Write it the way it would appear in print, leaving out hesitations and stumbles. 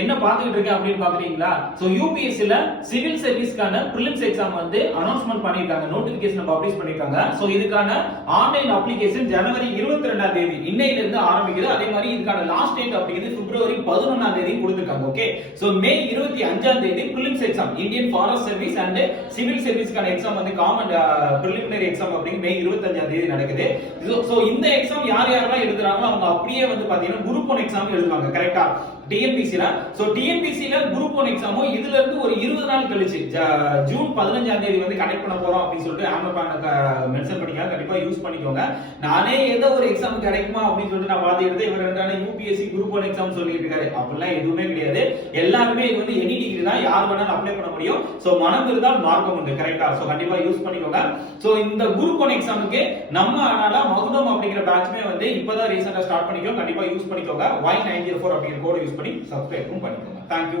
என்ன பாத்துக்கிட்டு இருக்கேன் அப்படின்னு பாக்குறீங்களா? சோ யூபிஎஸ்சில சிவில் சர்வீஸ்க்கான பிரிலிம்ஸ் எக்ஸாம் வந்து அனௌன்ஸ்மெண்ட் பண்ணிருக்காங்க, நோட்டிபிகேஷன் பப்ளிஷ் பண்ணிருக்காங்க. சோ இதுக்கான ஆன்லைன் அப்ளிகேஷன் ஜனவரி 22ஆம் தேதி இன்னையில இருந்து ஆரம்பிக்குது. அதே மாதிரி இதுக்கான லாஸ்ட் டேட் அப்படிங்கிறது பிப்ரவரி 11ஆம் தேதி கொடுத்திருக்காங்க. ஓகே, சோ மே 25ஆம் தேதி prelims exam Indian forest service and civil சர்வீஸ்க்கான எக்ஸாம் வந்து காமன் பிரிலிமினரி எக்ஸாம் அப்படிங்க மே 25ஆம் தேதி நடக்குது. சோ இந்த எக்ஸாம் யார் யாரெல்லாம் எழுதுறாங்களோ அவங்க அப்படியே வந்து பாத்தீங்கன்னா குரூப் 1 எக்ஸாம் எழுதுவாங்க. கரெக்ட்டா? டிஎன்பிசில சோ டிஎன்பிசில குரூப் 1 எக்ஸாமோ இதுல இருந்து ஒரு 20 நாள் கழிச்சு ஜூன் 15ஆம் தேதி வந்து கனெக்ட் பண்ண போறோம் அப்படின்னு சொல்லிட்டு ஆமபானுக்கு மென்ஷன் பண்ணிங்க. கண்டிப்பா யூஸ் பண்ணிக்கோங்க. நானே ஏதோ ஒரு எக்ஸாம் கிடைக்குமா அப்படின்னு சொல்லிட்டு நான் பாத்து எடுத்து இவர் ரெண்டான யூபிஎஸ்சி குரூப் 1 எக்ஸாம் சொல்லிட்டு இருக்காரு. அப்படிலாம் எதுவுமே கிடையாது. எல்லாருமே இது வந்து எனி டிகிரி தான், யார் வேணாலும் அப்ளை பண்ண முடியும். சோ மனம் இருந்தால் மார்க்கம் உண்டு. கரெக்ட்டா? சோ கண்டிப்பா யூஸ் பண்ணிக்கோங்க. சோ இந்த குரூப் 1 எக்ஸாமுக்கு நம்ம ஆனால மகுதம் அப்படிங்கிற பேட்ச்மே வந்து இப்பதான் ரீசெண்டா ஸ்டார்ட் பண்ணிக்கிறோம். கண்டிப்பா யூஸ் பண்ணிக்கோங்க. Y904 அப்படிங்கிற கோட் யூஸ் பண்ணி சப்ஸ்கிரைப் பண்ணிக்கோங்க. Thank you.